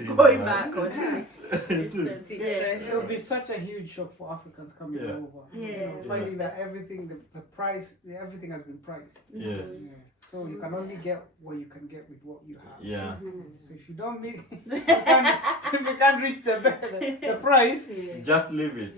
going back on It would be such a huge shock for Africans coming over. Finding that everything, the price, everything has been priced. Yes. So you can only get what you can get with what you have. Yeah. So if you don't meet, if you can't reach the price, Just leave it.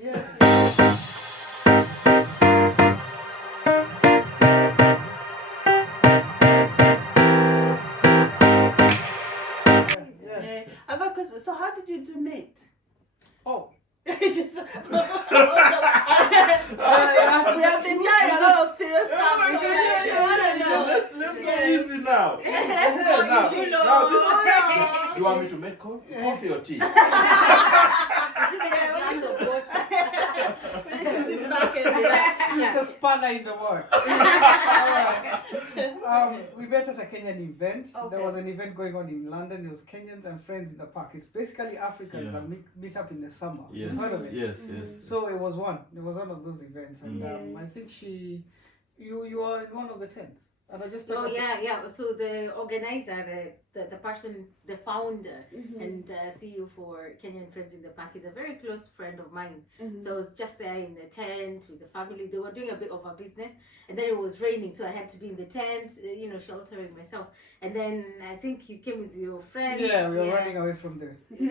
I have a question. So how did you do meat? Oh. We have been trying a lot of serious stuff. Let's go easy now. You want me to make coffee or tea? It's a spanner in the works. We met at a Kenyan event. There was an event going on in London. It was Kenyans and friends in the park. It's basically Africans that meet up in the summer. Yes. You've heard of it? Yes. So it was one of those events, and I think you are in one of the tents. And I just So the organizer, the person, the founder and CEO for Kenyan Friends in the Park is a very close friend of mine. So I was just there in the tent with the family. They were doing a bit of a business, and then it was raining, so I had to be in the tent, sheltering myself. And then I think you came with your friends. Yeah, we were running away from the rain.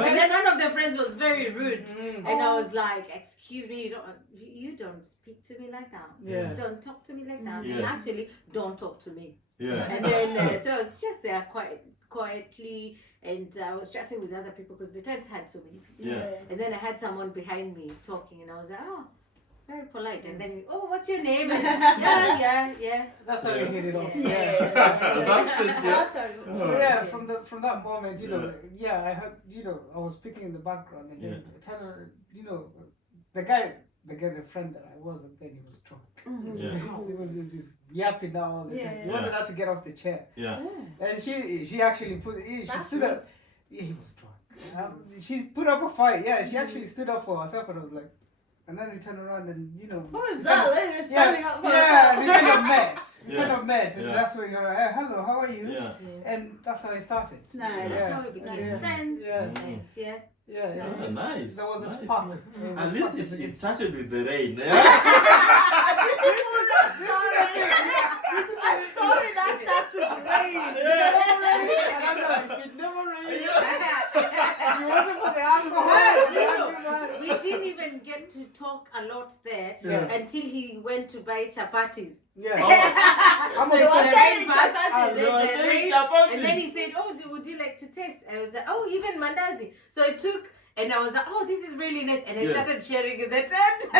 And then one of the friends was very rude, and I was like, "Excuse me, you don't speak to me like that. Don't talk to me like that. And actually, don't talk to me." And then so I was just there quietly, and I was chatting with other people because the tent had so many people. And then I had someone behind me talking, and I was like, "Oh, very polite." And then, "Oh, what's your name?" And, yeah. That's how we hit it off. From that moment, I heard, I was speaking in the background, and then the friend that I was, and then he was drunk. He was just yapping now all the time. He wanted her to get off the chair. And she actually stood up. He was drunk. She put up a fight. She actually stood up for herself, and I was like, and then we turned around and who is that lady standing up for herself? We kind of met, and that's where you're like, hey, hello, how are you? And that's how it started. Nice. That's how we became friends. Nice. There was a spark. At least it started with the rain. A story that starts with rain. It never rained. If it wasn't for the alcohol. We didn't even get to talk a lot there until he went to buy chapatis. And then he said, "Oh, would you like to taste?" I was like, "Oh, even mandazi." So it took. And I was like, "Oh, this is really nice." And I started sharing in the tent. I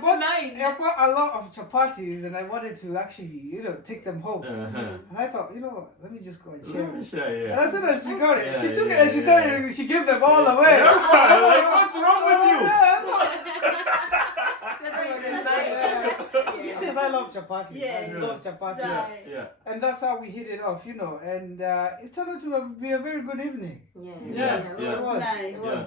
bought a lot of chapatis, and I wanted to actually, take them home. And I thought, let me just go and share it. And as soon as she got it, she took it and she gave them all away. What's wrong with you? Because I love chapati. I love chapati. And that's how we hit it off, and it turned out to be a very good evening. It was. Nice. It was.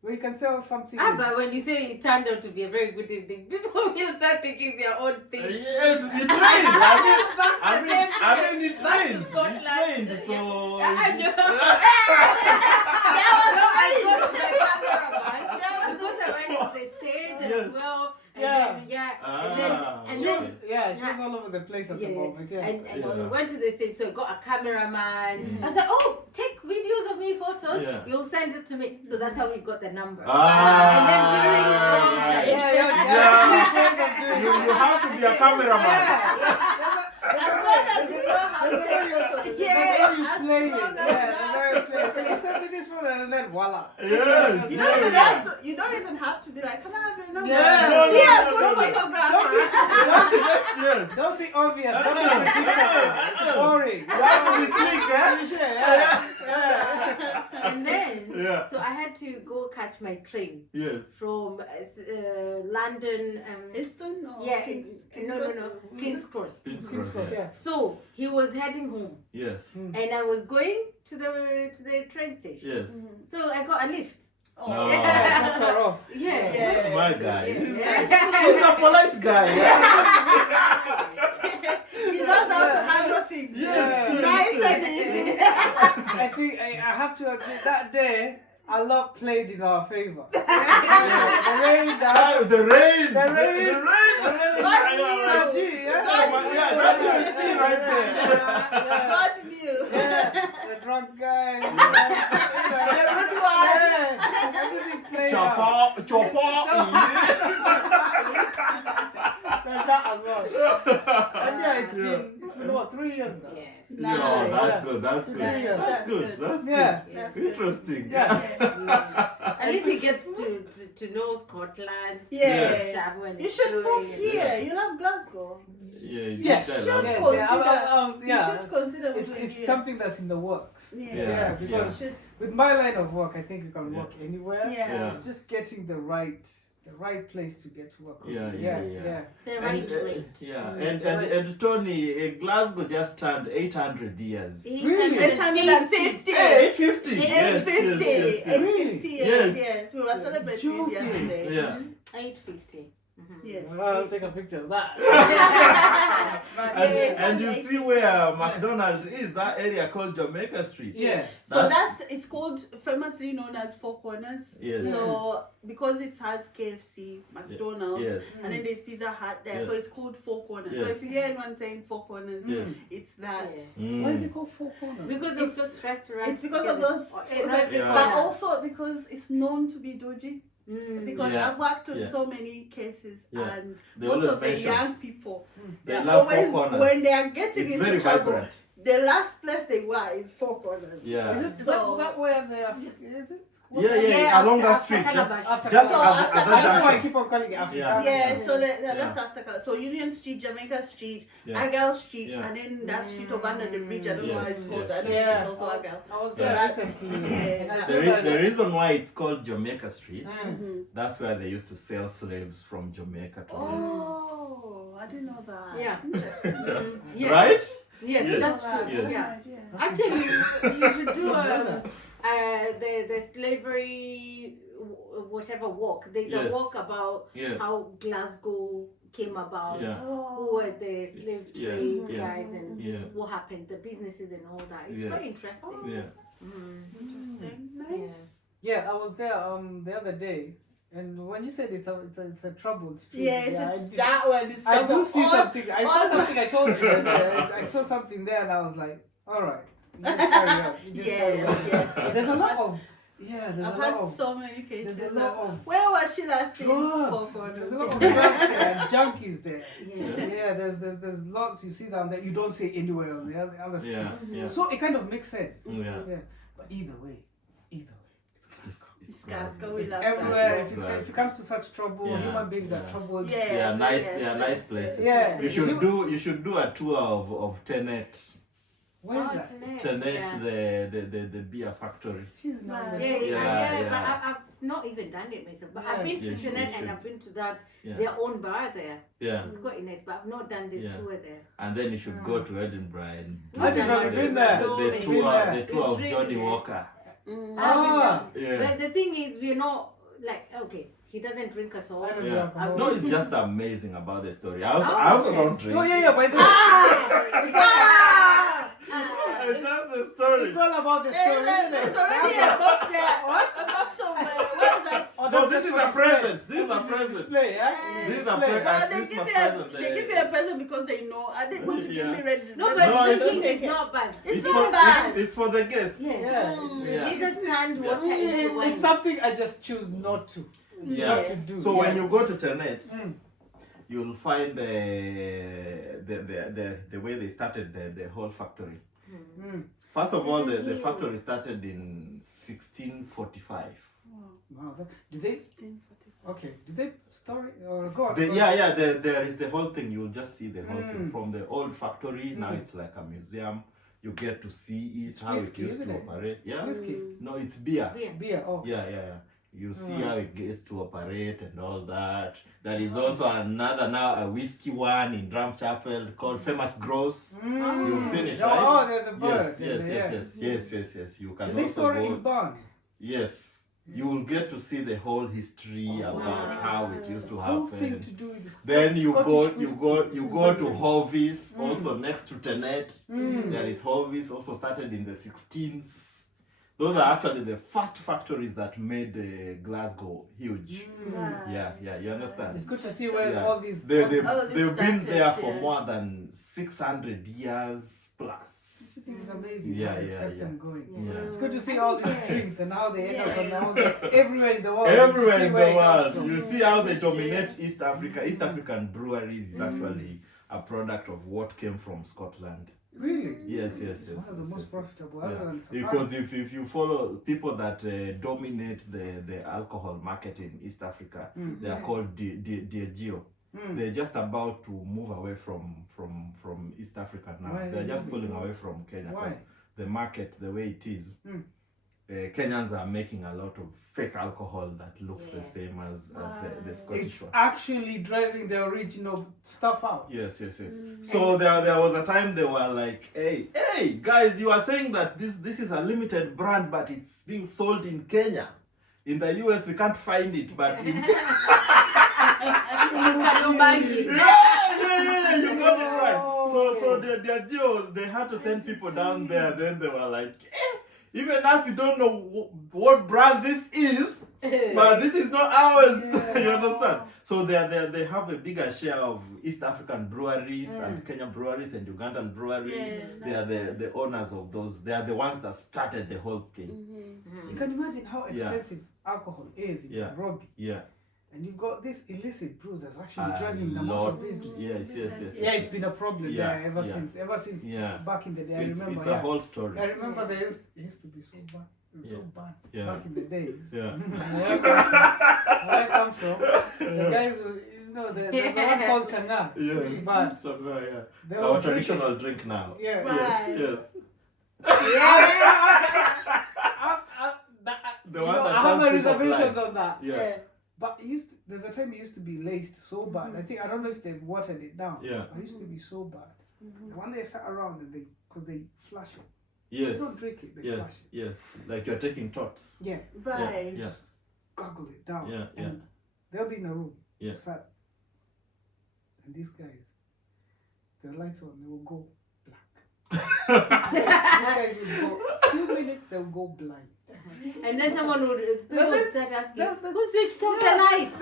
When you can tell something. But when you say it turned out to be a very good evening, people will start thinking their own things. It rained. It rained. So. I know. I got my cameraman because I went to the stage as well. And then she was all over the place at the moment. And we went to the stage, so I got a cameraman. I was like, "Oh, take videos of me, photos. You'll send it to me." So that's how we got the number. And then you have to be a cameraman. As long as you know how to take photos. So you send me this photo, and then voila. You don't even have to be like, "Can I have your number?" Good photographer. Don't be obvious. Don't be it's boring. You have to be slick, And then, so I had to go catch my train. From London. Eastern? No. King's Cross. King's Cross. So he was heading home. And I was going to the train station. So I got a lift. My Yeah. guy. He's a polite guy. he knows how to handle things. Yes. Nice and easy. I think I have to admit that day a lot played in our favor. The rain, The rain. The rain. The rain. God knew. Yeah, that's the G right there. God knew. Yeah, the drunk guy. The rude one. Yeah, everything played out. There's that as well. And yeah, it's been what, 3 years now? Yes. No, Nice. that's good. That's good. Nice. That's good. That's Yeah. good. That's good. Interesting. Yeah. At least he gets to know Scotland. Yeah. Travel and You should move explore. here. You love Glasgow. Yeah. You Yes, said Sure. that. Consider- yeah. You should consider It's moving here. something that's in the works. Yeah. Yeah. Because You should- with my line of work, I think you can Yeah. work anywhere. Yeah. It's just getting the right place to get to work. Yeah. The right rate. Yeah, and Tony, Glasgow just turned 800 years. Really? 850. 850. 850. Yes. 850. Yes. Yes. We were celebrating Joking. yesterday. Yeah. 850. Yes. Well, I'll take a picture of that. And you see where McDonald's is, that area called Jamaica Street. Yeah. So it's called famously known as Four Corners. Yes. So because it has KFC, McDonald's, Yes. and then there's Pizza Hut there, Yes. so it's called Four Corners. Yes. So if you hear anyone saying Four Corners, Yes. it's that. Yeah. Why is it called Four Corners? Because of those restaurants. It's because of together. those, Right. Yeah. but also because it's known to be dodgy. Because Yeah. I've worked on Yeah. so many cases, Yeah. and They most always of the mention- young people, They they're love Four always Corners. when they are getting It's into very trouble, vibrant. the last place they were is Four Corners. Yeah. Is it So- that where they are? Is it? Yeah, along that street. Calabash. After Just So at after that I don't know why I junction. keep on calling it Africa. Yeah, so Yeah. that's after Calabash. So Union Street, Jamaica Street, Yeah. Argyle Street, Yeah. and then that street of under the bridge. I don't know why it's Yes, called. yes, I don't yes. know if it's also Argyle. I was So there that's- recently. yeah. And I The, told her, the reason why it's called Jamaica Street, Mhm. that's where they used to sell slaves from Jamaica to Oh, I didn't know that. Yeah. Interesting. Yes. Right? Yes, Yes. that's true. Yes. Yeah. Actually, you should do know the slavery whatever walk. There's Yes. a walk about Yeah. how Glasgow came about, Yeah. who were the slave Yeah. trade Yeah. guys, and Yeah. what happened, the businesses and all that. It's Yeah. very interesting. Yeah. Interesting. Yeah. Nice. yeah, I was there the other day, and when you said it's a troubled street, Yes, I it's did- that one. It's I do see all- something. I saw all- something. I told you. I saw something there, and I was like, all right, you just carry on. You just carry on. Yes. There's a lot of there's I've a lot had of so many cases. there's a lot of Where was she last seen? drugs. Four There's Corners. a lot of drugs there and junkies there. Yeah. Yeah, there's lots you see down there. You don't see anywhere on the other street. Yeah. Yeah. So it kind of makes sense. Yeah. But either way, It's It's Glasgow. We it's love everywhere. Glasgow. If it comes to such trouble, Yeah, human beings are yeah. troubled. Yes, Yeah, nice. yes, Yeah, yes, nice places. Yeah. You should do a tour of Tenet. Where is Oh, that? Tenet, Yeah. the beer factory. She's not Yeah, there. Yeah. But I've not even done it myself. But I've Yeah. been to Yeah, you Tenet should. and I've been to that Yeah. their own bar there. Yeah. It's quite nice, but I've not done the Yeah. tour there. And then you should go to Edinburgh and do I've never been there. So the many. tour, Been there. the tour of We've Johnny driven there. Walker. Ah. Yeah. But the thing is, we're not like okay. He doesn't drink at all. I don't Yeah. know. Come No, on. it's just amazing about the story. I also okay. don't drink. Oh yeah, by the It's just the story. it's all about the story, isn't it? There's already a box there. What? A box of where is that? Oh, No, that's this just is for a display. present. This is a This present. display, yeah? This is a Display. present. Well, they Christmas give present. you they give you a present because they know. Are they going to give me Yeah. red? No, red- but No, it's- drinking take is it. not bad. It's for, not bad. It's for the guests. Yeah. Yeah, Yeah. Jesus turned water into wine. It's something I just choose not to. Yeah. Not to do. So when you go to Tenet, Mm. you'll find the way they started the whole factory. Mm. First of all, the 7 years. factory started in 1645. Wow, do they? Okay, do they story or go on? There is the whole thing. You'll just see the whole thing Mm. from the old factory. Now Mm. it's like a museum. You get to see it, It's how whiskey, it used isn't to it? operate. Yeah. Whiskey, No, it's beer. Beer. beer. Oh, Yeah. You see Mm. how it gets to operate and all that. There is also another now a whiskey one in Drumchapel called Famous Gross. Mm. You've seen it, Oh, right? Oh, they're the bird. Yes. You can Do they also store it go. in barns? Yes. You will get to see the whole history about how it used to Whole thing happen. to do with the Then you Scottish go to Hovis, also next to Tenet. There is Hovis, also started in the 16th. Those are actually the first factories that made Glasgow huge. Yeah, you understand? It's good to see where all these... They've been there for more than 600 years plus. This thing is amazing. Kept them going. Yeah. It's good to see all these drinks and how they end up on everywhere in the world. Everywhere in the world. You see how they dominate East Africa. East African breweries is actually a product of what came from Scotland. Really? Yes. It's one of the most profitable other than Because if you follow people that dominate the alcohol market in East Africa, they are called Diageo. They're just about to move away from East Africa now. They're just pulling away from Kenya. Why? The market, the way it is, Kenyans are making a lot of fake alcohol that looks the same as the Scottish one. It's actually driving the original stuff out. Yes. So there was a time they were like, hey guys, you are saying that this is a limited brand, but it's being sold in Kenya. In the US we can't find it, but in you got it right. So they had to send people down there. Then they were like, even us, we don't know what brand this is, but this is not ours. You understand? So they have a bigger share of East African breweries and Kenyan breweries and Ugandan breweries. They are the owners of those. They are the ones that started the whole thing. You can imagine how expensive alcohol is in Nairobi. Yeah. And you've got this illicit brews that's actually driving the motor business. Yes. Yeah, it's been a problem there ever since back in the day. I remember. It's a whole story. I remember they used to be so bad. Back in the days. Yeah. Where I come from, the guys who, there's the one called Changa. Really bad. Changa, our traditional drink now. Yeah. Right. Yes. The one that I have my reservations on that. Yeah. But there's a time it used to be laced so bad. I don't know if they've watered it down. Yeah. It used to be so bad. When they sat around and because they flash it. Yes. They don't drink it, they flash it. Yes. Like you're taking tots. Yeah. Right. Yeah. Just goggle it down. Yeah. And they'll be in a room. Yeah. Sat. And these guys, the lights on, they will go black. These guys will go, a few minutes, they'll go blind. And then people would start asking, who switched off the lights?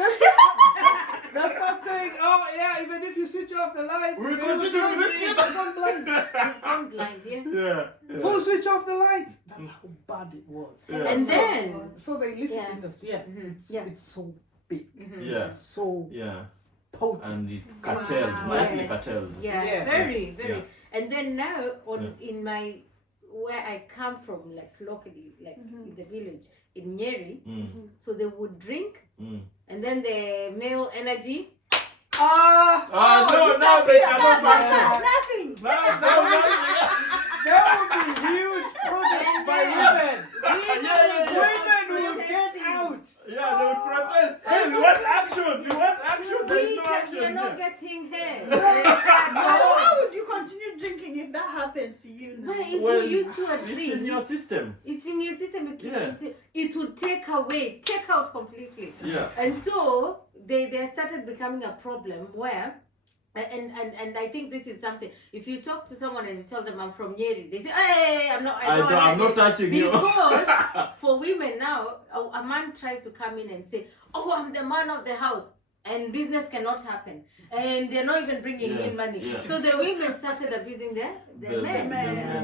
They'll start saying, even if you switch off the lights, we'll continue drinking. They've gone blind. I'm blind, Yeah. Who switch off the lights? That's how bad it was. Yeah. And then... So the illicit industry, it's so big. Yeah. It's so potent. And it's cartelled, nicely cartelled. Yeah, very. And then now, in my... where I come from, like locally, like in the village, in Nyeri, so they would drink, and then the male energy. No, they cannot function. Nothing. There will be huge protest by women. Women will get out. Yeah, they would protest. Hey, we want action. There's no action. You're not getting hair. How would you continue drinking if that happens to you now? Well, if you're used to a drink, it's in your system. It would take out completely. Yeah. And so they started becoming a problem where, and I think this is something. If you talk to someone and you tell them I'm from Nyeri, they say, "Hey, I'm not touching you." Because for women now, a man tries to come in and say, "Oh, I'm the man of the house," and business cannot happen, and they're not even bringing in money. Yes. So the women started abusing the men.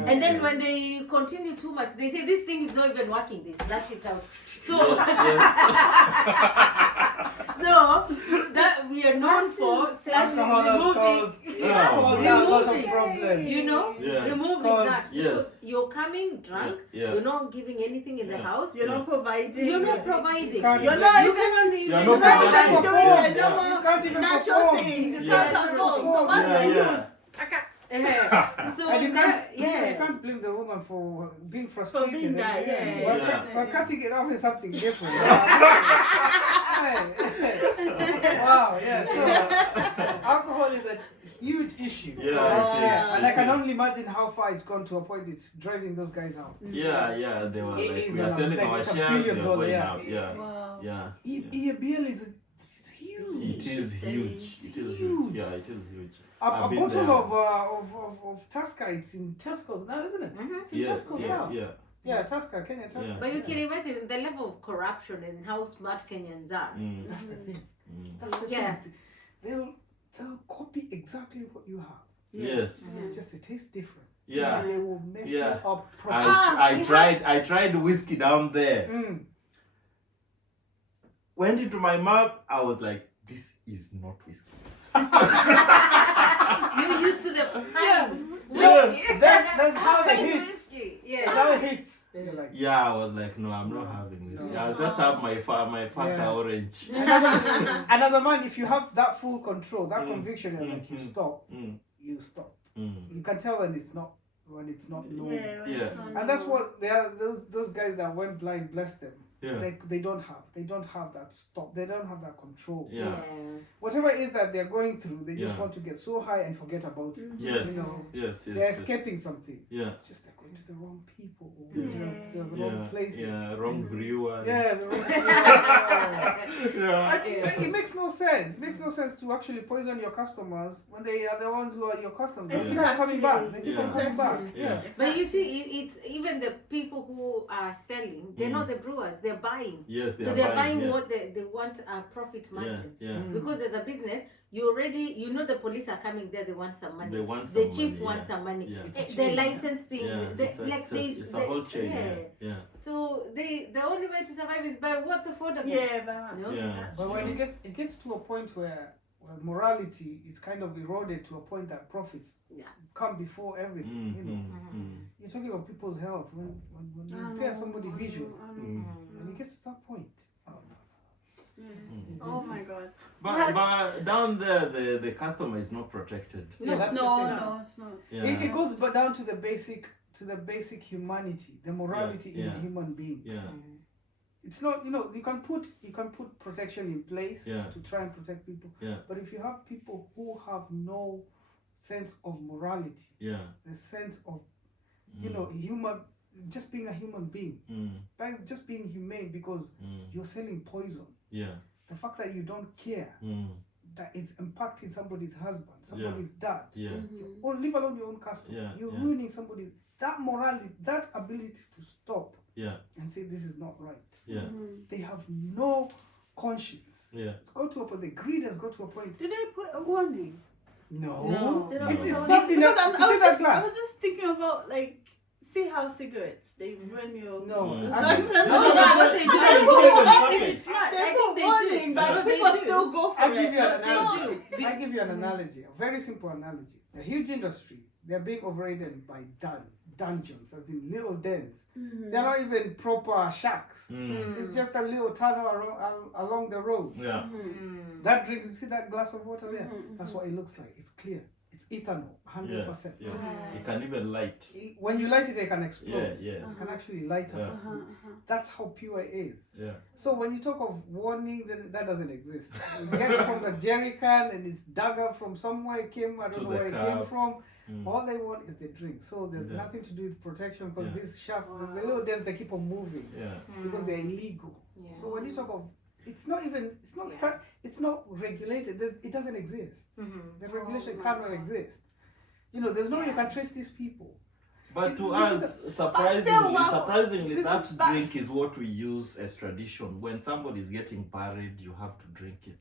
And then when they continue too much, they say this thing is not even working. They slash it out. So, so that we are known for slashing, removing, removing that. Because you're coming drunk, you're not giving anything in the house, you're not providing. You're not providing. You can't even natural things. You can't afford. So what's the use? So you can't blame the woman for being frustrated. For being that, We're cutting it off with something different. Wow, So alcohol is a huge issue. Yeah, And I can only imagine how far it's gone to a point it's driving those guys out. Yeah, they were It like, is we are selling like, our it's a shares, we are billion-dollar, going yeah. out. Yeah, Wow. yeah. EABL is huge. It is huge. It is huge. Yeah, it is huge. A I've been bottle there. of Tusker, it's in Tesco's now, isn't it? It's in Yes, Tesco's now. yeah. Yeah, Tusker, Kenya Tusker. Yeah. But you can imagine the level of corruption and how smart Kenyans are. That's the thing. Mm. That's the Yeah. thing. They'll copy exactly what you have. Yes. It's just it tastes different. Yeah. And they will mess you Yeah. up properly. I tried whiskey down there. Went into my mouth. I was like, this is not whiskey. You're used to the fine Yeah, that's how it fine hits. whiskey. That's Yeah. how it hits. You're like, Yeah, I was like, no, I'm not having whiskey. No. I'll just have my Fanta Yeah. orange. and as a man, if you have that full control, that conviction, you're like, you stop, Mm. you stop. Mm. You can tell when it's not normal. Yeah. And that's what they are. Those guys that went blind, bless them. Yeah. They don't have that stop. They don't have that control. Yeah. Whatever it is that they're going through, they just Yeah. want to get so high and forget about it. Yes. You know, Yes. they're Yes. escaping something. Yeah. It's just they're going to the wrong people, Yeah. the wrong places. Yeah. Wrong brewer. Yeah, the wrong Yeah. It makes no sense. It makes no sense to actually poison your customers when they are the ones who are your customers. They keep on coming back. They keep on coming back. Yeah. But you see, it's even the people who are selling, they're not the brewers, they're buying. Yes, So they're buying what they want a profit margin. Yeah. Because as a business, you know the police are coming there, they want some money. They want the some chief money, wants some money. Yeah. It's a The chain, license thing, Yeah. It's a whole chain. Yeah. So the only way to survive is by what's affordable. No? Yeah. But when it gets to a point where morality is kind of eroded to a point that profits come before everything. You know, you're talking about people's health when you repair somebody visually, and it gets to that point. Oh no. Oh my God. But down there, the customer is not protected. Yeah, that's the thing. No, it's not. Yeah. It goes but down to the basic humanity, the morality in a human being. Yeah. It's not, you can put protection in place to try and protect people. Yeah. But if you have people who have no sense of morality, the sense of just being a human being, by just being humane because you're selling poison. Yeah. The fact that you don't care that it's impacting somebody's husband, somebody's dad, Yeah. or leave alone your own customer. You're ruining somebody's that morality, that ability to stop and say this is not right. Yeah. They have no conscience. Yeah. It's got to a point. The greed has got to a point. Did they put a warning? No. They don't It's put a something warning? that. Because You see that I glass? was just thinking about see how cigarettes they ruin your. No. Mm. I mean, No, but what they do They is put if it's not, They I put think they warning, do. but No, they people do. still go for I'll it. give you an No, analogy. they do. I give you an analogy, a very simple analogy. A huge industry, they're being overridden by dungeons, as in little dens. They're not even proper shacks. It's just a little tunnel along the road. Yeah. That drink, you see that glass of water there? That's what it looks like. It's clear. It's ethanol, 100%. Yeah. You can even light. When you light it, it can explode. Yeah. It can actually light up. That's how pure it is. Yeah. So when you talk of warnings, that doesn't exist. It gets from the jerry can and it's dagger from somewhere it came. I don't To know the where it cup. came from. All they want is the drink. So there's nothing to do with protection because this shaft, the little dents, they keep on moving because they're illegal. So when you talk of, it's not regulated. It doesn't exist. The regulation cannot exist. There's no way you can trace these people. But to This us, is surprisingly, this that is drink is what we use as tradition. When somebody is getting married, you have to drink it.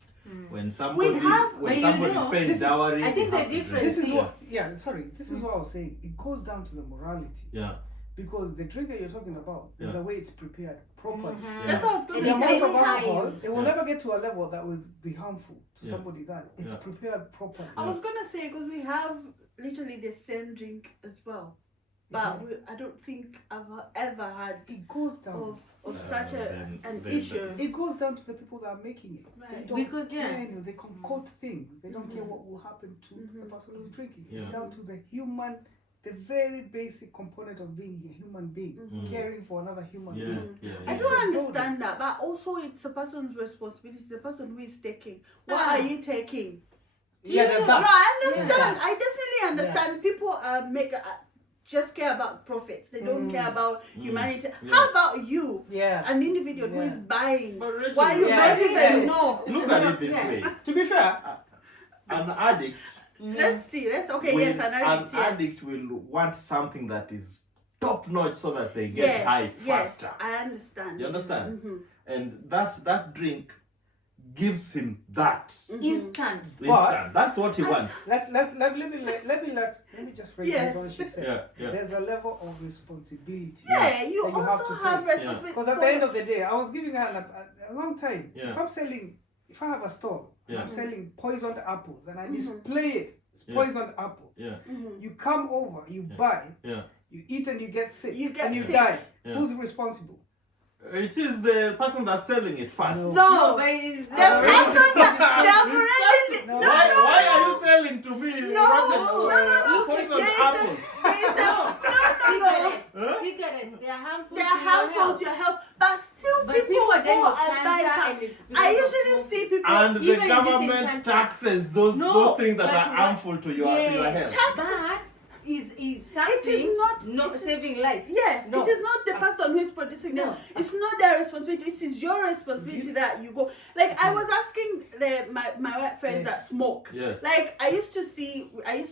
When somebody's paying dowry, I think you have the to drink This it. is what, this is what I was saying. It goes down to the morality. Yeah. Because the drink that you're talking about, there's a way it's prepared properly. That's what I was going The to It amount say. takes of alcohol, time. it will never get to a level that will be harmful to Yeah. somebody's eye. It's prepared properly. I was going to say, because we have literally the same drink as well. But I don't think I've ever had It goes down. of such an then- issue. It goes down to the people that are making it. They Right. don't Because, care. They concoct things. They don't care what will happen to the person who's drinking. Yeah. It's down to the very basic component of being a human being, caring for another human being. I It's don't a understand that, but also it's a person's responsibility, the person who is taking. What are you taking? Yeah, there's that. No, I understand. Yeah. I definitely understand. People just care about profits. They don't care about humanity. How about you, an individual who is buying? Rachel, Why you might even know? Look at it this way. To be fair, An addict. Let's see. An addict will want something that is top notch so that they get high faster. Yes, I understand. You understand? Mm-hmm. And that drink gives him that Instant. That's what he wants. let me just break down what she said. There's a level of responsibility. Yeah, you that also have responsibility. Because at the end of the day, I was giving her a long time. Yeah. If I have a store, and I'm selling poisoned apples, and I Mm-hmm. display it, it's poisoned apples. You come over, you buy, you eat and you get sick, and you die. Who's responsible? It is the person that's selling it first. No, but the person that Why are you selling to me? Poisoned apples. Cigarettes, they are harmful. They are harmful to your health, but still people are dying go of and buy cancer packs. I usually see people And the Even government taxes those things that are harmful to your health. But is It taxing is not saving life. Yes, No. it is not the person who is producing them. It's not their responsibility. It is your responsibility that you go. Like I was asking my white friends that smoke. Yes. Like I used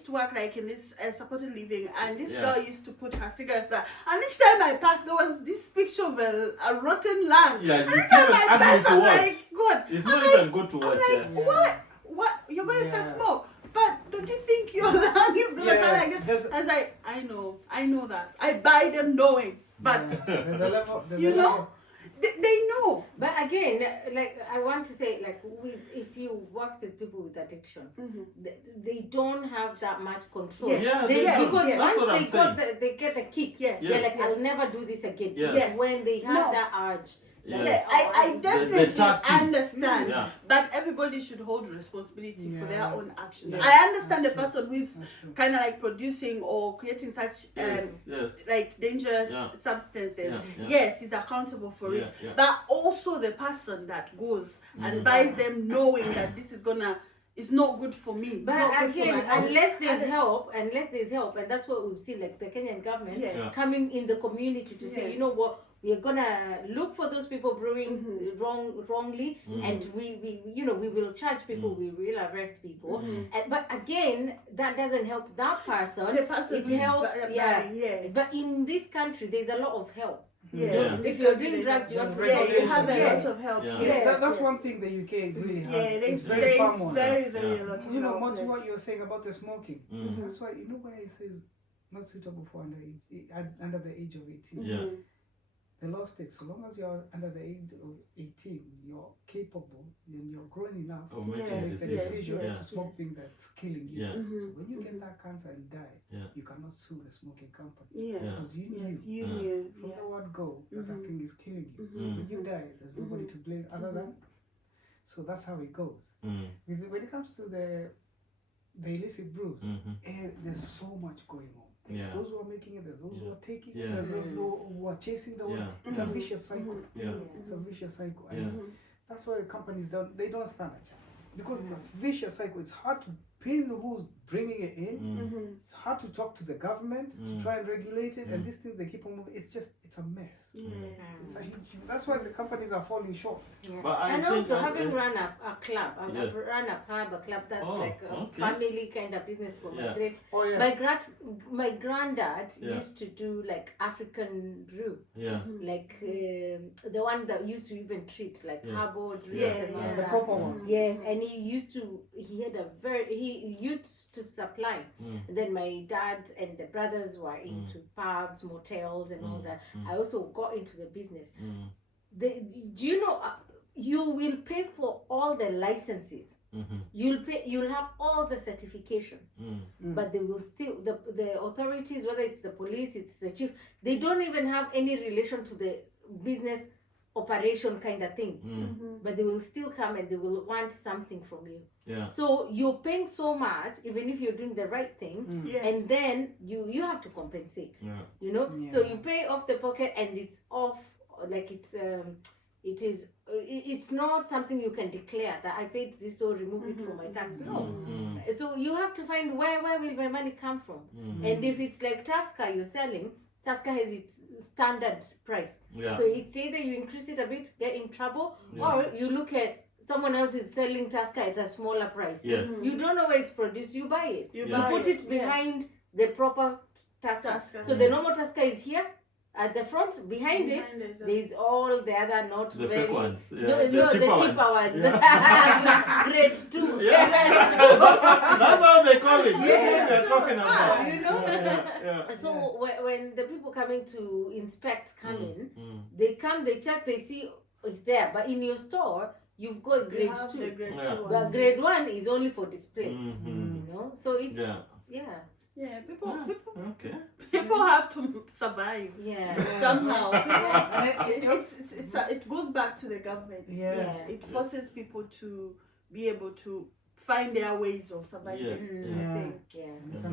to work like in this supported living, and this girl used to put her cigarettes there. And each time I passed, there was this picture of a rotten lung. Yeah, and you each time even I ugly passed, to I'm watch. like, God. It's I'm not like, even good to watch. I'm like, what? You're going for smoke. But don't you think your lung is gonna come like this? I was like, I know that. I buy them knowing, but there's a level. they know. But again, like I want to say, like if you work with people with addiction, they don't have that much control. Yeah, because that's what I'm once they get the kick, they're like, I'll never do this again. Yes. When they have that urge. Yes. I definitely understand, Yeah. but everybody should hold responsibility for their own actions. Yeah. I understand the person who is kind of like producing or creating such like dangerous substances. Yes, he's accountable for it. But also the person that goes and buys them knowing that this is it's not good for me. But again, unless there's help, and that's what we've seen, like the Kenyan government coming in the community to say, you know what, we are gonna look for those people brewing wrongly, and we will charge people, we will arrest people. But again, that doesn't help that person. The person it helps, But in this country, there's a lot of help. If you're doing drugs, you have to you have a lot of help. That's one thing the UK really has. It's very firm on that. very a lot of help. More to what you were saying about the smoking. That's why where it says not suitable for under the age of 18. The law states so long as you're under the age of 18, you're capable and you're grown enough to make the decision to smoke thing that's killing you. So when you get that cancer and die, you cannot sue the smoking company. Because you knew from the word go that thing is killing you. So when you die, there's nobody to blame other than. So that's how it goes. When it comes to the illicit brews, there's so much going on. There's those who are making it, there's those who are taking it, there's those who are chasing the world. It's a vicious cycle. It's a vicious cycle. And that's why companies don't stand a chance. Because it's a vicious cycle. It's hard to pin who's bringing it in. It's hard to talk to the government to try and regulate it. And these things, they keep on moving. It's a mess. It's a huge. That's why the companies are falling short. And also having run a club, I've run a pub, a club that's like a family kind of business for my great. My granddad used to do like African brew, like the one that used to even treat like herbal drinks and all The that. proper one. Yes, and he used to supply. And then my dad and the brothers were into pubs, motels, and all that. I also got into the business. Do you know? You will pay for all the licenses. You'll have all the certification, but they will still the authorities, whether it's the police, it's the chief, they don't even have any relation to the business operation kind of thing. But they will still come and they will want something from you. So you're paying so much, even if you're doing the right thing, and then you have to compensate. So you pay off the pocket and it's off, like it's not something you can declare that I paid this, so remove it from my tax. No. So you have to find where will my money come from. And if it's like Tusker you're selling, Tusker has its standard price. So it's either you increase it a bit, get in trouble, or you look at someone else is selling Tusker at a smaller price. You don't know where it's produced, you buy it. You put it behind the proper Tusker. So the normal Tusker is here at the front. Behind it, there's all the other not the very... fake ones. The cheaper ones. Grade 2. That's how they call it. That's what they're talking about. You know? So when the people coming to inspect come in, they come, they check, they see it's there. But in your store, you've got grade 2. But grade 1 is only for display. You know? So it's... People have to survive. Somehow. It goes back to the government. It forces people to be able to find their ways of surviving.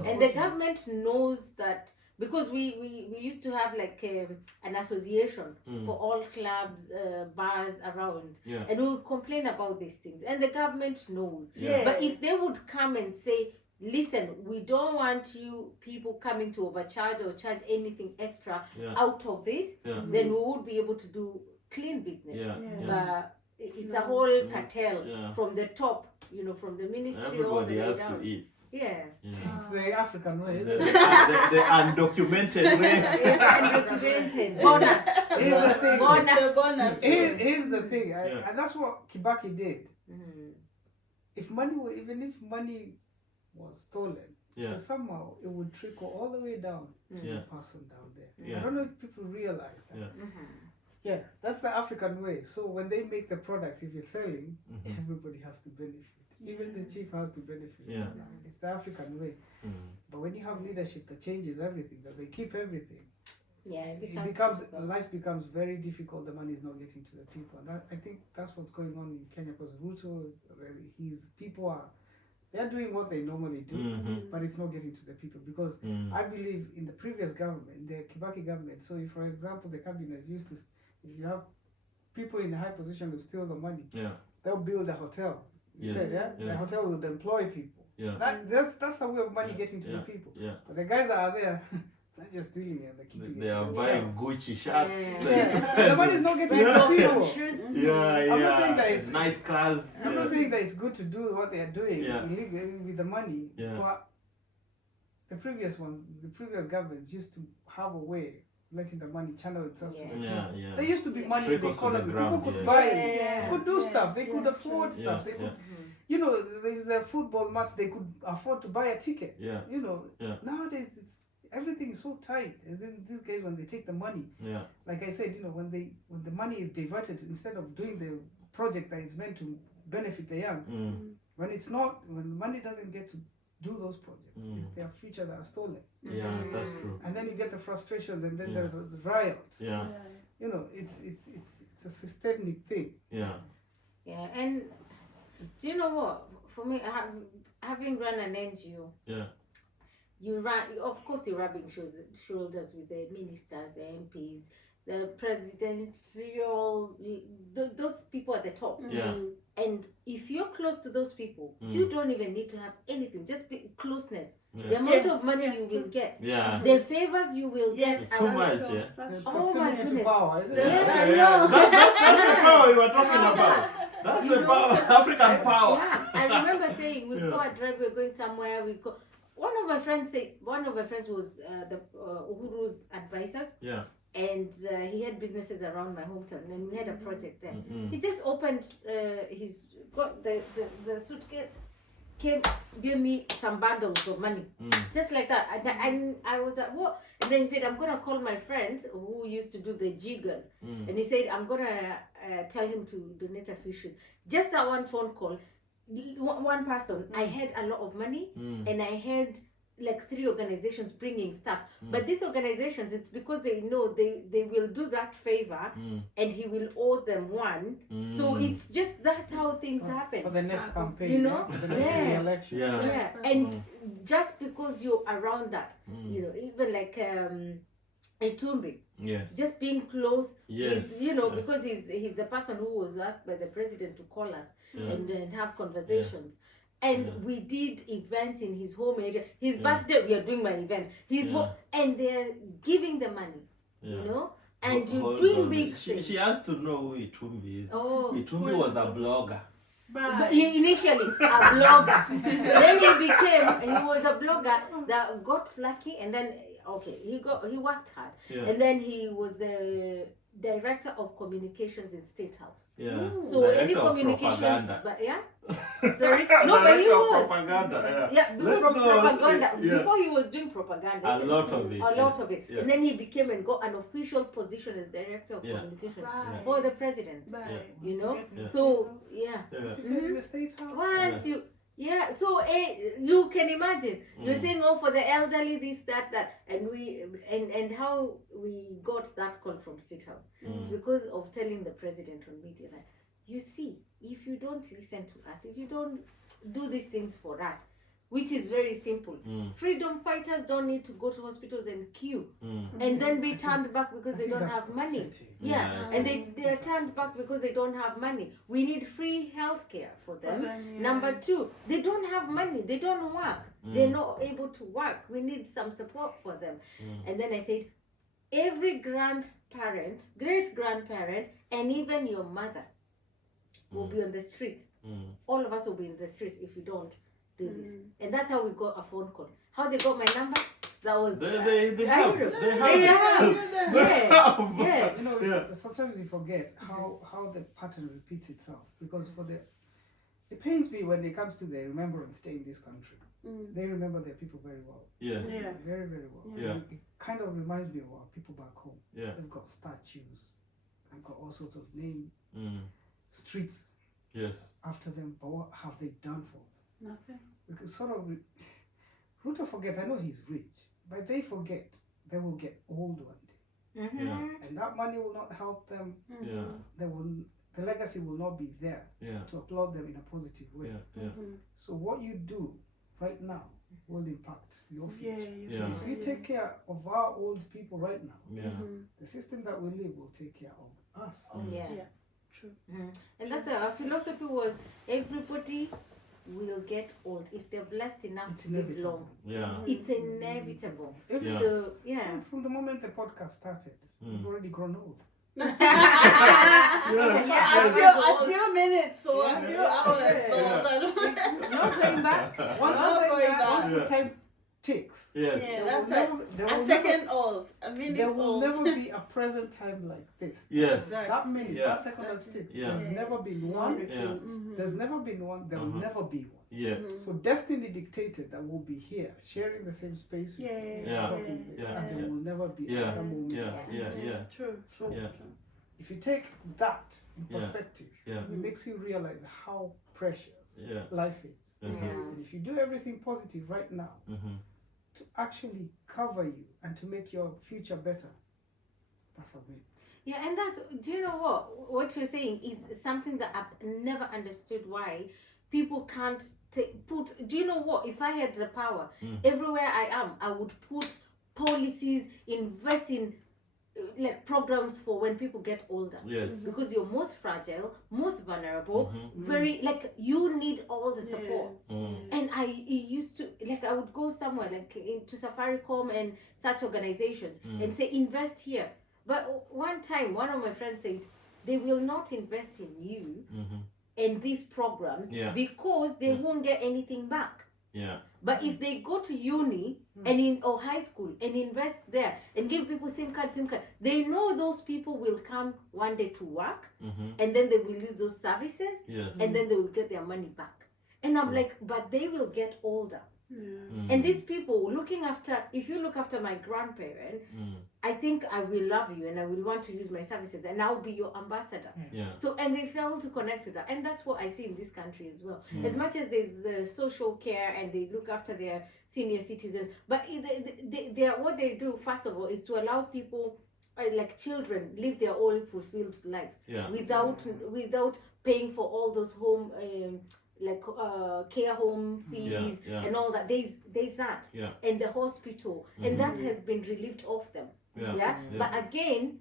And the government knows that, because we used to have like an association for all clubs, bars around, and we would complain about these things, and the government knows. But if they would come and say, listen, we don't want you people coming to overcharge or charge anything extra out of this, then we would be able to do clean business. But it's a whole cartel from the top, you know, from the ministry. Everybody all the way has down. to eat. It's the African way. The undocumented way. Undocumented. Bonus. Here's the thing. Bonus. Here's the thing. And that's what Kibaki did. If money was stolen, somehow it would trickle all the way down to the person down there. I don't know if people realize that. That's the African way. So when they make the product, if it's selling, everybody has to benefit. Even the chief has to benefit. It's the African way. But when you have leadership that changes everything, that they keep everything, life becomes very difficult. The money is not getting to the people. And I think that's what's going on in Kenya, because Ruto, his people they're doing what they normally do, but it's not getting to the people, because I believe in the previous government, the Kibaki government. So if, for example, the cabinet used to, if you have people in a high position who steal the money, they'll build a hotel instead. The hotel would employ people. That's the way of money getting to the people. But the guys that are there, they're just stealing it. They're keeping They are buying Gucci shirts. The money is not getting to the people. I'm not saying that it's nice cars. I'm not saying that it's good to do what they are doing illegally with the money. But the previous governments used to have a way letting the money channel itself to the people. There used to be money in the economy. People could buy, could do stuff. They could afford stuff. They could, you know, there's the football match. They could afford to buy a ticket. You know, nowadays everything is so tight. And then these guys, when they take the money, like I said, you know, when the money is diverted, instead of doing the project that is meant to benefit the young, when the money doesn't get to do those projects, it's their future that are stolen. That's true. And then you get the frustrations, and then the riots. You know, it's a systemic thing. And do you know what? For me, having run an NGO, you run, of course, you're rubbing shoulders with the ministers, the MPs, the presidential, those people at the top. And if you're close to those people, you don't even need to have anything, just closeness. The amount of money you will get, the favors you will get. It's too much, Oh my goodness. Power, isn't it? That's the power we were talking about. That's the power, African power. I remember saying, we've got a drive, we're going somewhere, one of my friends was the Uhuru's advisors. And he had businesses around my hometown, and we had a project there. He just opened got the suitcase, gave me some bundles of money, just like that. And I was like, what? And then he said, I'm gonna call my friend who used to do the jiggers, and he said, I'm gonna tell him to donate a few shoes. Just that one phone call, one person. I had a lot of money, and I had like 3 organizations bringing stuff, but these organizations, it's because they know they will do that favor, and he will owe them one. So it's just, that's how things happen for the next campaign, you know, for the next election. And just because you're around that, you know, even like Etumbi, just being close, you know, because he's the person who was asked by the president to call us and have conversations. And we did events in his home area. His birthday, we are doing my event. And they're giving the money, you know. And you're doing big things. She has to know who Itumbi is. Oh, Itumbi was a blogger. But initially a blogger. Then he was a blogger that got lucky, and then he worked hard, and then he was the director of communications in State House. Yeah. So director any communications, but sorry, no, but he was propaganda. propaganda. Before he was doing propaganda, a lot of it. And then he became and got an official position as director of communications for the president. You know, so the State House. Once so you can imagine you're saying for the elderly this that and we and how we got that call from State House. It's because of telling the president on media that, you see, if you don't listen to us, if you don't do these things for us, which is very simple. Freedom fighters don't need to go to hospitals and queue and then be turned back because they don't have money. And they're turned back because they don't have money. We need free healthcare for them. Number 2, they don't have money. They don't work. They're not able to work. We need some support for them. And then I said, every grandparent, great-grandparent, and even your mother will be on the streets. All of us will be in the streets if you don't do this. And that's how we got a phone call. How they got my number? That was they have. You know, sometimes you forget how the pattern repeats itself, because it pains me when it comes to the remembrance day in this country. They remember their people very well. Yes. Very, very well. Yeah. It kind of reminds me of our people back home. Yeah. They've got statues. They've got all sorts of names, streets after them. But what have they done for them? Nothing. Because sort of, Ruto forgets, I know he's rich, but they forget they will get old one day. And that money will not help them. The legacy will not be there to applaud them in a positive way. So what you do right now will impact your future. So if we take care of our old people right now, the system that we live will take care of us. True. And that's why our philosophy was, everybody will get old if they're blessed enough to live long. It's inevitable. So from the moment the podcast started, we've already grown old. A few minutes, so a few hours. So not going back. Once the time ticks. That's a second old, a minute there will old. never be a present time like this. That minute, that second that's tick. There's never been one. There's never been one. There will never be one. So destiny dictated that we'll be here, sharing the same space with talking this, and there will never be another moment. True. So if you take that in perspective, it makes you realize how precious life is. And if you do everything positive right now to actually cover you and to make your future better, that's a win. And that's, do you know what you're saying is something that I've never understood, why people can't do you know what, if I had the power, everywhere I am, I would put policies, invest in like programs for when people get older. Because you're most fragile, most vulnerable, very, like, you need all the support. And I used to, like, I would go somewhere like into Safaricom and such organizations and say, invest here. But one time, one of my friends said, they will not invest in you and these programs because they won't get anything back. But if they go to uni or high school and invest there and give people SIM card, they know those people will come one day to work and then they will use those services and then they will get their money back. And I'm like, but they will get older. And these people if you look after my grandparent, I think I will love you and I will want to use my services and I'll be your ambassador. So, and they fail to connect with that. And that's what I see in this country as well. As much as there's social care and they look after their senior citizens, but what they do, first of all, is to allow people, like children, live their own fulfilled life without paying for all those home care home fees and all that. There's that and the hospital and that has been relieved off them. But again,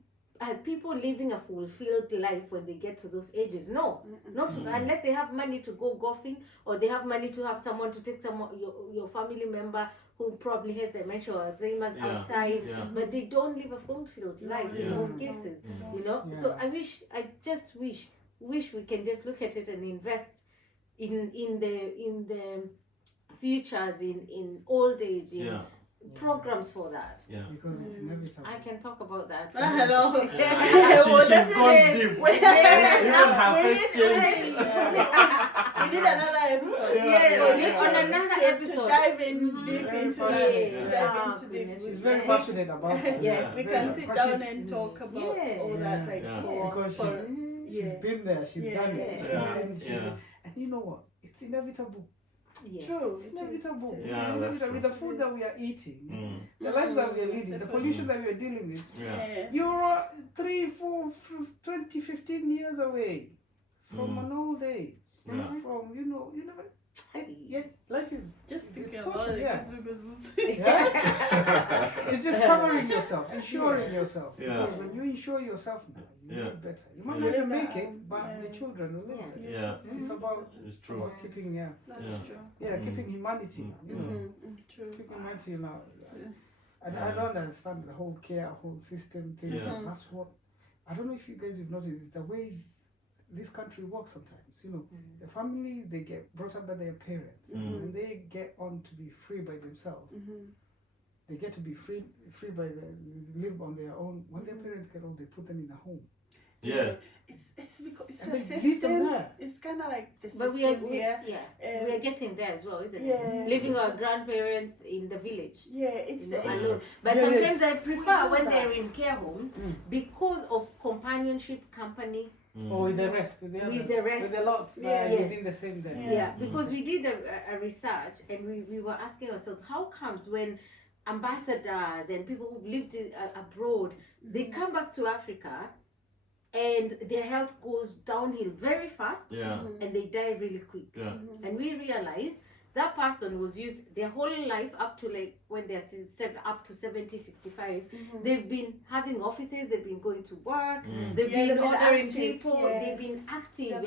people living a fulfilled life when they get to those ages. No, not unless they have money to go golfing, or they have money to have someone to take your family member who probably has dementia or Alzheimer's outside, but they don't live a fulfilled life in most cases. You know, so I just wish we can just look at it and invest in the futures, in old age, programs for that. Because it's inevitable. I can talk about that. Hello. She's gone deep. Even her face changed. We did another episode. On another episode. To dive in deep into that. She's very passionate about it. Yes, we can sit down and talk about all that. Because she's been there, she's done it. And you know what? It's inevitable. Yes. True, it's inevitable. Yeah, it's that's inevitable. With the food that we are eating, the lives that we are leading, the pollution that we are dealing with, you're 3, 4, 20, 15 years away from an old age. From, you never. Life is just thinking social, about it. It's just covering yourself, insuring yourself. Because when you insure yourself now, you live better. You might not even make it, but the children will live better. It's about keeping keeping humanity. True. Keeping humanity now. I don't understand the whole whole system thing. That's what I don't know if you guys have noticed. It's the way this country works sometimes. The families, they get brought up by their parents, and they get on to be free by themselves. They get to be free by live on their own. When their parents get old, they put them in a home. It's because it's and the they system. It's kind of like the system. But we are getting there as well, isn't it? Living our grandparents in the village. Alone. But sometimes I prefer when they're in care homes because of companionship, company. Or with the rest. With the lots within the same day. Because we did a research and we were asking ourselves, how comes when ambassadors and people who've lived abroad, they come back to Africa and their health goes downhill very fast and they die really quick. And we realized that person was used their whole life up to like when they're up to 70, 65. They've been having offices, they've been going to work, they've been ordering people, they've been active,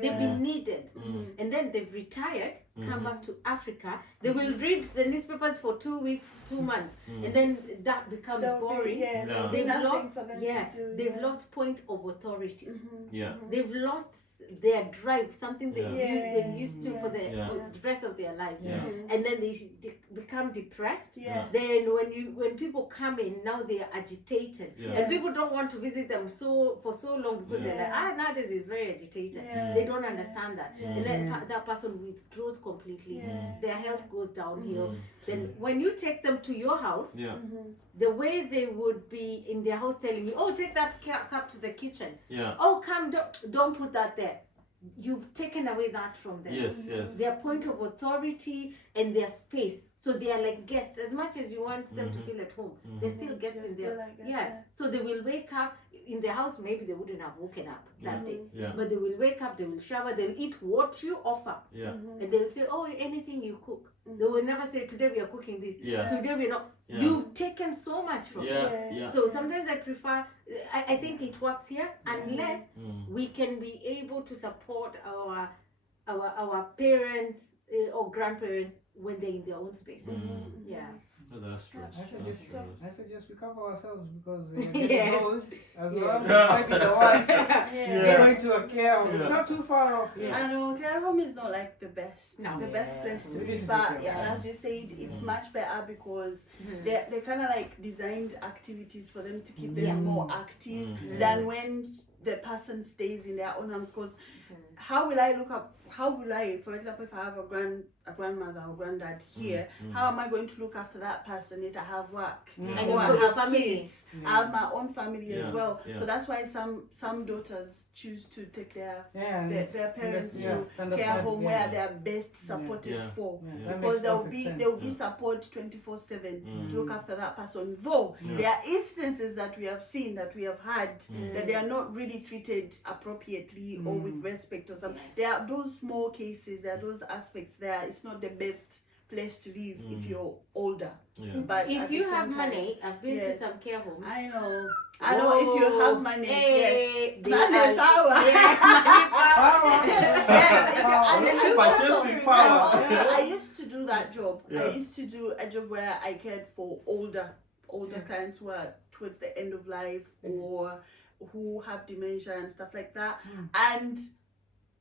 they've been needed. And then they've retired, come back to Africa, they will read the newspapers for 2 weeks, 2 months, and then that becomes boring. They've lost point of authority. They've lost their drive, something they used to for the rest of their lives. And then they become depressed. Then when people come in, now they are agitated, and people don't want to visit them for so long because they're like, nowadays is very agitated. They don't understand that, and then that person withdraws completely. Their health goes downhill. Then when you take them to your house, the way they would be in their house telling you, oh, take that cup to the kitchen. Oh, come, don't put that there. You've taken away that from them. Their point of authority and their space. So they are like guests. As much as you want them to feel at home, they're still guests in there. So they will wake up in their house. Maybe they wouldn't have woken up that day. But they will wake up, they will shower, they'll eat what you offer. And they'll say, oh, anything you cook. They will never say, today we are cooking this. Today we're not. You've taken so much from them. So sometimes I prefer, I think it works here unless we can be able to support our parents or grandparents when they're in their own spaces. That's true. I suggest we cover ourselves because we're old as well. Maybe the ones going to a care home. It's not too far off here. I know care home is not like the best place to be. But as you said, it's much better because they kind of like designed activities for them to keep them more active than when the person stays in their own homes. Because how will I, for example, if I have a grandmother or granddad here, how am I going to look after that person if I have work? And or I have kids. I have my own family as well. So that's why some daughters choose to take their parents to care home where they are best supported for. Because there will be support 24/7 to look after that person. Though there are instances that we have seen, that we have had, that they are not really treated appropriately or with respect or something. There are those small cases, there are those aspects there. It's not the best place to live if you're older. Yeah. But if you have money, I've been to some care homes. I know if you have money, yes, money power. Yes, if you're purchasing power. I used to do that job. I used to do a job where I cared for older clients who are towards the end of life or who have dementia and stuff like that. And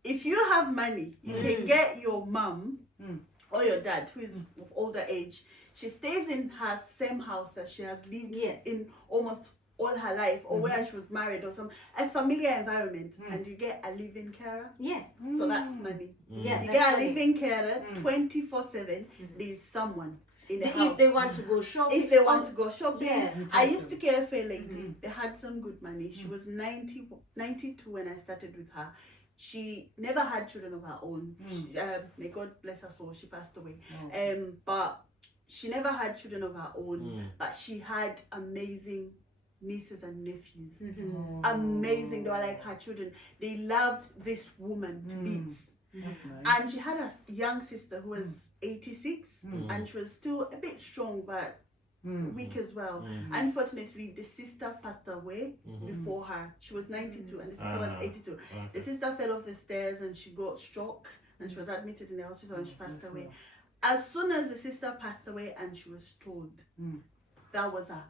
if you have money, you can get your mom or your dad who is of older age. She stays in her same house that she has lived in almost all her life, or where she was married, or a familiar environment, and you get a living carer. Yes. So that's money. Yeah, you get a living carer 24/7. There's someone in the house. If they want to go shopping. If they want to go shopping. Yeah. I used to care for a lady. They had some good money. She was 92 when I started with her. She never had children of her own. She, may God bless her soul, she passed away. But she never had children of her own, but she had amazing nieces and nephews. Amazing. They were like her children. They loved this woman to bits. That's nice. And she had a young sister who was 86 and she was still a bit strong but weak as well. Unfortunately, the sister passed away before her. She was 92 and the sister was 82. The sister fell off the stairs and she got stroke and she was admitted in the hospital and she passed away. As soon as the sister passed away and she was told, that was her.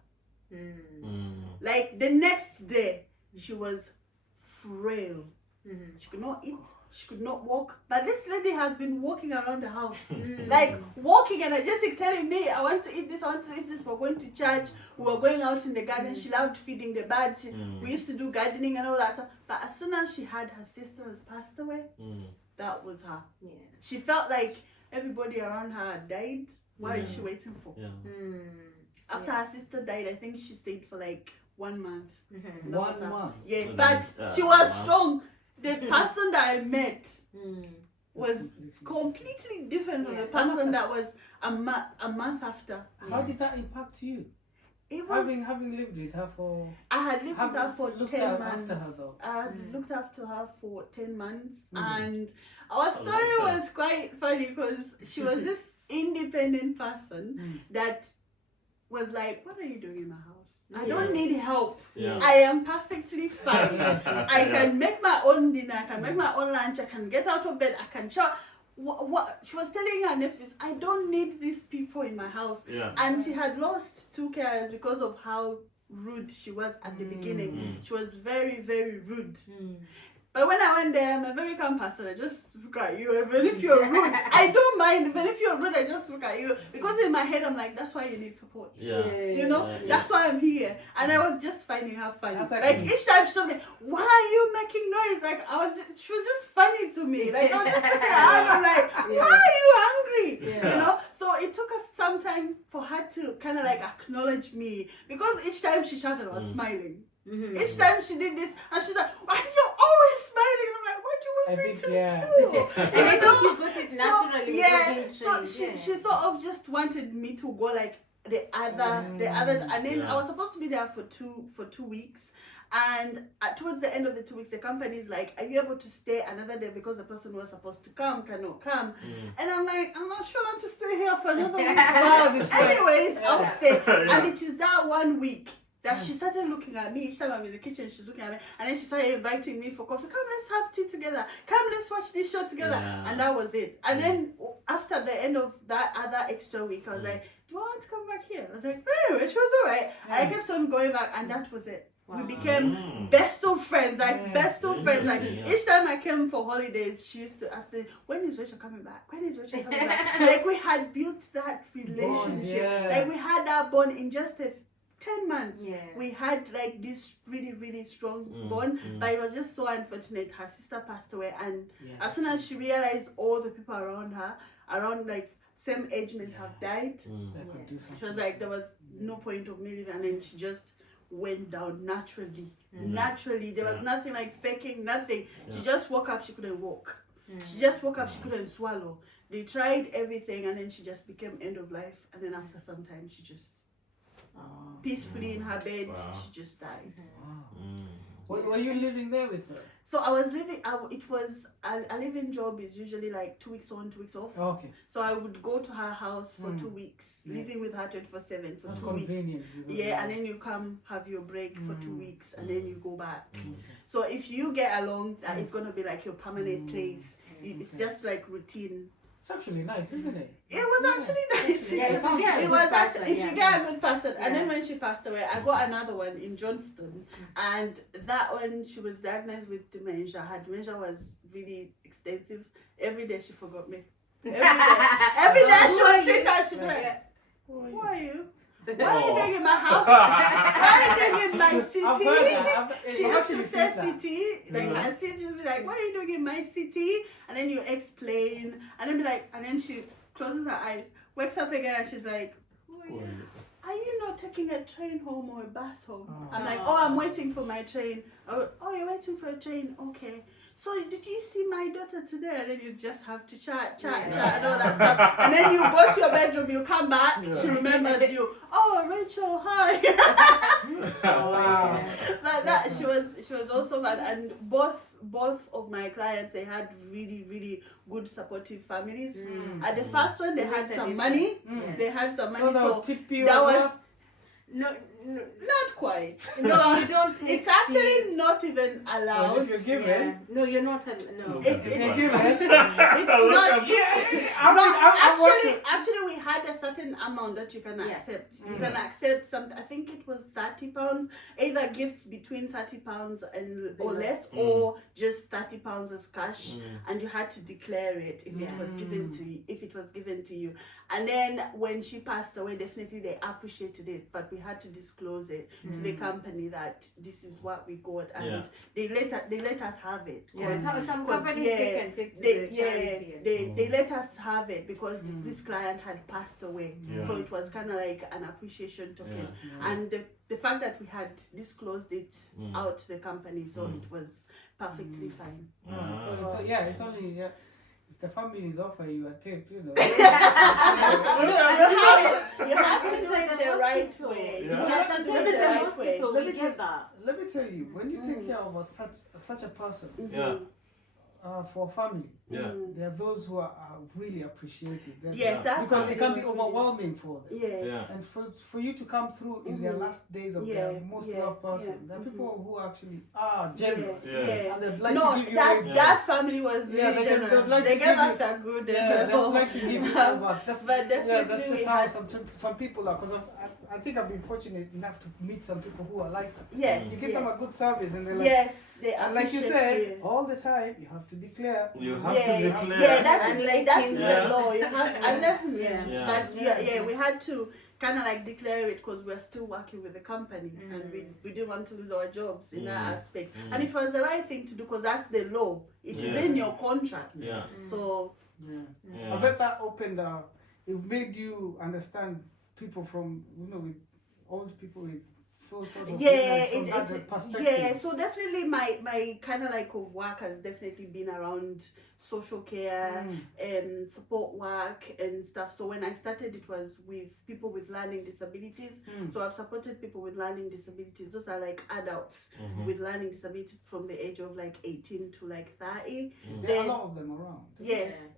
Like the next day, she was frail. She could not eat, she could not walk. But this lady has been walking around the house, like walking energetic, telling me, I want to eat this, I want to eat this. We're going to church, we were going out in the garden. She loved feeding the birds. We used to do gardening and all that stuff. But as soon as she had her sisters passed away, that was her. She felt like everybody around her had died. What is she waiting for? After her sister died, I think she stayed for like 1 month. 1 month? Yeah, but she was strong. The person that I met was completely different from the person that was a month after. How did that impact you? It was having lived with her for... I had lived with her for 10 months. After her, though. I had looked after her for 10 months and our story was quite funny because she was this independent person that was like, what are you doing in my house? I don't need help. I am perfectly fine. I can make my own dinner. I can make my own lunch. I can get out of bed. I can shop. What she was telling her nephews, I don't need these people in my house. And she had lost 2 carers because of how rude she was at the beginning. She was very, very rude. But when I went there, I'm a very calm person. I just look at you. Even if you're rude, I don't mind. Even if you're rude, I just look at you. Because in my head, I'm like, that's why you need support. You know? That's why I'm here. And I was just finding her funny. Like each time she told me, why are you making noise? Like she was just funny to me. Like I was just looking at her and I'm like, why are you angry? You know? So it took us some time for her to kind of like acknowledge me. Because each time she shouted, I was smiling. Each time she did this, and she's like, why are you always smiling? And I'm like, what do you want me to do? And I think you got it naturally. So she sort of just wanted me to go like the other, and then I was supposed to be there for two weeks. And towards the end of the 2 weeks, the company is like, are you able to stay another day because the person who was supposed to come cannot come? And I'm like, I'm not sure I want to stay here for another week. Anyways, I'll stay. And it is that 1 week that she started looking at me. Each time I'm in the kitchen, she's looking at me. And then she started inviting me for coffee. Come, let's have tea together. Come, let's watch this show together. And that was it. And then after the end of that other extra week, I was like, do I want to come back here? I was like, anyway, she was all right. I kept on going back and that was it. We became best of friends, best of friends. Like each time I came for holidays, she used to ask me, when is Rachel coming back? When is Rachel coming back? So like we had built that relationship. Like we had that bond in just 10 months. We had like this really, really strong bond. But it was just so unfortunate. Her sister passed away, and as soon as she realized all the people around her, around like same age men have died, she was like, there was no point of me living, and then she just went down naturally. Naturally, there was nothing like faking, nothing. She just woke up, she couldn't walk. She just woke up, she couldn't swallow. They tried everything, and then she just became end of life. And then after some time, she just peacefully in her bed, she just died. Were you living there with her? So I was living. It was a living job is usually like 2 weeks on, 2 weeks off. Okay. So I would go to her house for 2 weeks, living with her 24/7 for That's 2 weeks. convenient. Yeah, and then you come have your break for 2 weeks, and then you go back. So if you get along, that it's gonna be like your permanent place. It's just like routine. It's actually nice, isn't it? It was actually nice. Yeah, It was actually, if you get a good person. And then when she passed away, I got another one in Johnston, and that one, she was diagnosed with dementia. Her dementia was really extensive. Every day she forgot me. Every day she would sit and she'd be like, "Who are you? What are you doing in my house? What are you doing in my city?" She used to say city, like I see, she'll be like, "What are you doing in my city?" And then you explain, and then be like, and then she closes her eyes, wakes up again, and she's like, "Who are you? Are you not taking a train home or a bus home?" I'm like, "Oh, I'm waiting for my train." "Oh, you're waiting for a train? Okay. So did you see my daughter today?" And then you just have to chat and all that stuff. And then you go to your bedroom, you come back, she remembers you. "Oh, Rachel, hi." Wow. But that she was also fun, and both of my clients, they had really good supportive families. At the first one, they had some money. They had some money, So tip you that as was well? No, not quite. no, you don't take It's actually tips. not even allowed. Well, if you're given, Yeah. No, you're not. No. It's given. not. I've worked with- Actually, we had a certain amount that you can accept. You can accept something. I think it was £30. Either gifts between £30 and or less, or just £30 as cash, and you had to declare it if it was given to you. If it was given to you, and then when she passed away, definitely they appreciated it, but we had to disclose it to the company that this is what we got, and they let us have it. Some companies take to the charity. They let us have it because this client had passed away, so it was kind of like an appreciation token, and the fact that we had disclosed it out to the company, so it was perfectly fine. It's only if the families offer you a tip, you know. You have to do it the right way. You have to do it the right way. Let me tell you, when you take care of such a person, for a family, there are those who are really appreciated. Yes, that's because it can be overwhelming for them. Yeah. And for you to come through in their last days of their most loved person, there are people who actually are generous. And they'd like to give you that family was really generous. They gave us a good. They'd like to give you back. But definitely that's just how some people are. Because I think I've been fortunate enough to meet some people who are like that. Yes. You give them a good service and they're like, they and like you said, all the time you have to declare. You have to declare. Yeah, that is the law. You have, but we had to kind of like declare it because we're still working with the company and we didn't want to lose our jobs in that aspect. And it was the right thing to do because that's the law. It is in your contract. So I bet that opened it made you understand people from, with old people with so sort of perspective. So definitely my kind of like of work has definitely been around social care, support work and stuff. So when I started, it was with people with learning disabilities. So I've supported people with learning disabilities. Those are like adults with learning disability from the age of like 18 to like 30. There are a lot of them around.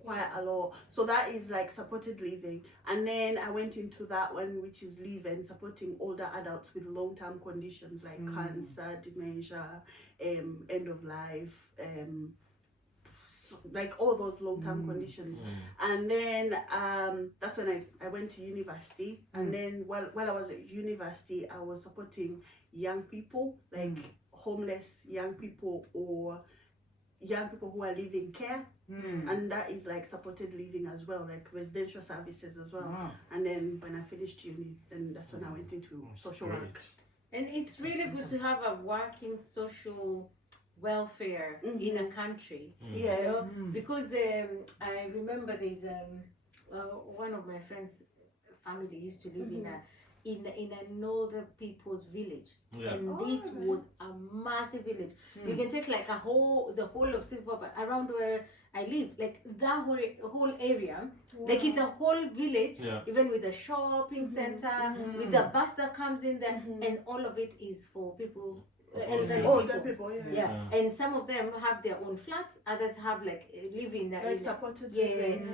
Quite a lot. So that is like supported living. And then I went into that one, which is live-in, supporting older adults with long-term conditions like cancer, dementia, end of life, like all those long-term conditions. And then that's when I went to university. And then while I was at university, I was supporting young people, like homeless young people or young people who are living care. And that is like supported living as well, like residential services as well. And then when I finished uni, then that's when I went into social work. And it's really good to have a working social welfare in a country, you know, because I remember there's one of my friends' family used to live in an older people's village, and this was a massive village. You can take like the whole of Silver, but around where I live, like that whole area, like it's a whole village, even with a shopping center, with the bus that comes in there, and all of it is for people older people. And some of them have their own flats. Others have like living supported living.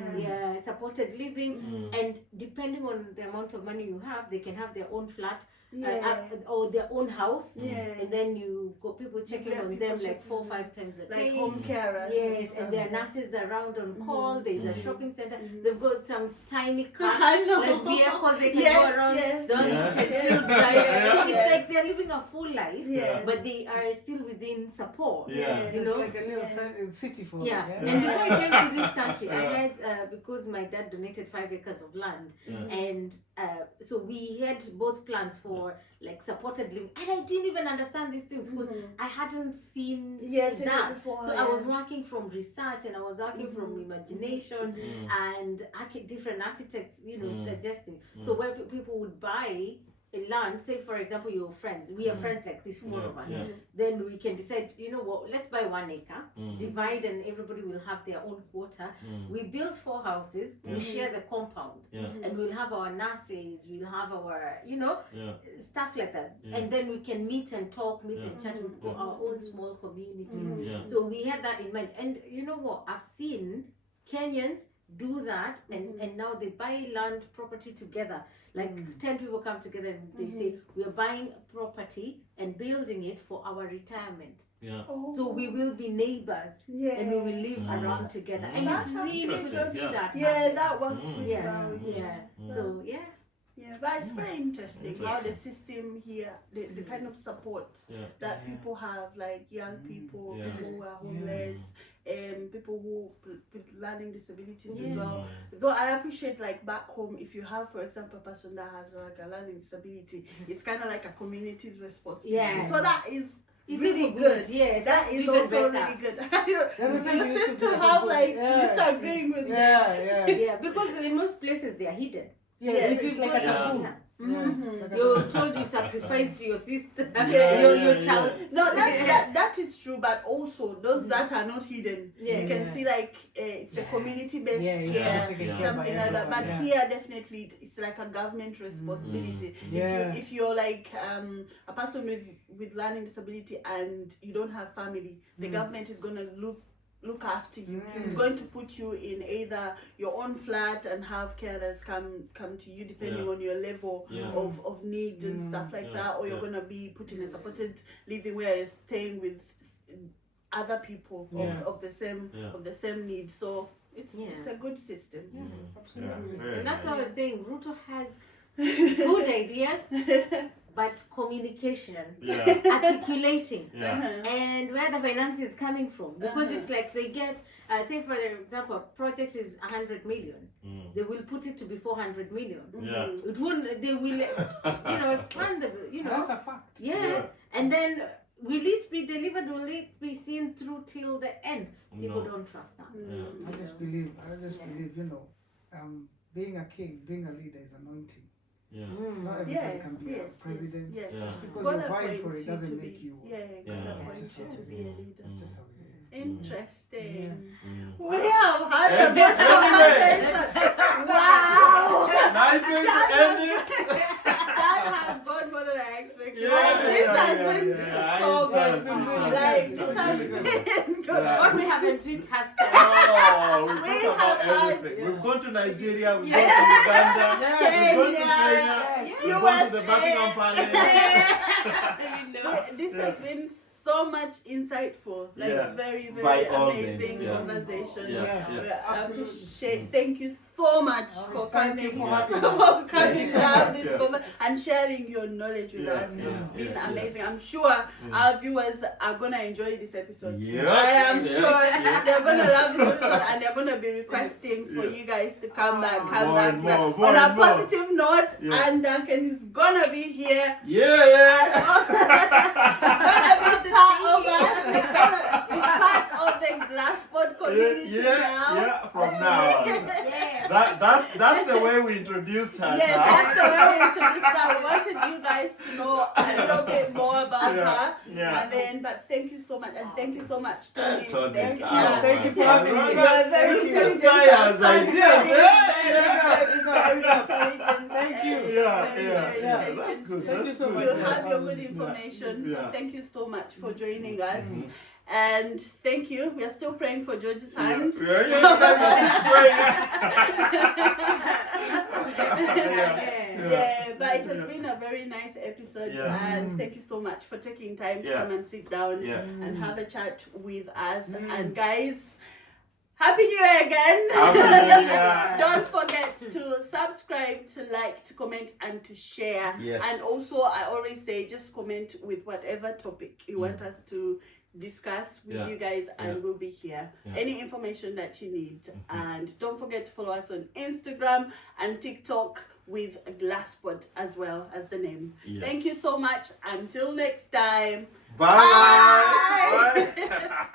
Supported living. And depending on the amount of money you have, they can have their own flat. Or their own house, and then you've got people checking on them like 4 or 5 times a day. Like home carers. Yes, and there are nurses around on call. There's a shopping center. They've got some tiny cars, like vehicles they can go around. The ones who can still drive. So it's like they're living a full life, but they are still within support. You know, like a little city for them. And before I came to this country, I had because my dad donated 5 acres of land, and so we had both plans for like supported living, and I didn't even understand these things because I hadn't seen that before. So I was working from research, and I was working from imagination, and different architects, you know, suggesting. So where people would buy a land, say for example your friends, we are friends like this, 4 of us, then we can decide, you know what, let's buy 1 acre, divide, and everybody will have their own quota. We build 4 houses, we share the compound, and we'll have our nurses, we'll have our, you know, stuff like that, and then we can meet and talk, and chat. We've got our own small community. So we had that in mind, and you know what, I've seen Kenyans do that, and now they buy land property together. Like 10 people come together and they say, we are buying property and building it for our retirement. So we will be neighbors, and we will live around together. And it's really good to see that. That works really well. So but it's very interesting how the system here, the kind of support that people have, like young people, people who are homeless, people who with learning disabilities as well. Though I appreciate, like back home, if you have, for example, a person that has like a learning disability, it's kind of like a community's responsibility. So that is really good. Yes, that is also really good. You seem to have like disagreeing with me. Because in most places they are hidden. If you've got a you're told you sacrificed your sister, your child. No, that is true, but also those that are not hidden, you can see like it's a community-based care, something like that. But here, definitely, it's like a government responsibility. If you're like a person with learning disability and you don't have family, the government is gonna look after you. It's going to put you in either your own flat and have carers come to you depending on your level of need and stuff like that, or you're gonna be put in a supported living where you're staying with other people of the same needs. So it's a good system. Absolutely. And that's why I was saying Ruto has good ideas, but communication, articulating, and where the finance is coming from, because it's like they get, say for example, a project is 100 million, they will put it to be 400 million. It won't. They will, expand the, That's a fact. And then will it be delivered? Will it be seen through till the end? People don't trust that. I just believe, being a king, being a leader is anointing. Not everybody can be a president. Just because you're vying for it doesn't make you. It's just how it is. That's just how it is. Interesting. We have had a good conversation. Wow. Nice way to end it. That has gone more than I expected. This has been so good. Like, this has been good. What we haven't we touched on? Oh, we talked about everything. We've gone to Nigeria, we've gone to Uganda, we've gone to Kenya, we've gone to the Buckingham Palace. This has been so much insightful, like very, very amazing conversation. I appreciate. Thank you so much for coming to have this conversation and sharing your knowledge with us. It's been amazing. I'm sure our viewers are gonna enjoy this episode. I am sure they're gonna love this episode, and they're gonna be requesting for you guys to come back. On a positive note, and Duncan is gonna be here. It's part of the Glaspod community now. From now on. That's the way we introduced her. That's the way we introduced her. We wanted you guys to know a little bit more about her. And then, but thank you so much, and thank you so much, Tony. Thank you for having me. You're very intelligent. This guy has ideas. Very intelligent. Thank you. That's good. Thank you so much. You have your good information. So thank you so much for joining us. And thank you. We are still praying for George's hands. But it has been a very nice episode, and thank you so much for taking time to come and sit down and have a chat with us. And guys, Happy New Year again. Happy New Year. Don't forget to subscribe, to like, to comment, and to share. Yes. And also, I always say, just comment with whatever topic you want us to discuss with you guys, and we'll be here. Any information that you need. And don't forget to follow us on Instagram and TikTok with Glaspod as well as the name. Thank you so much. Until next time. Bye. Bye.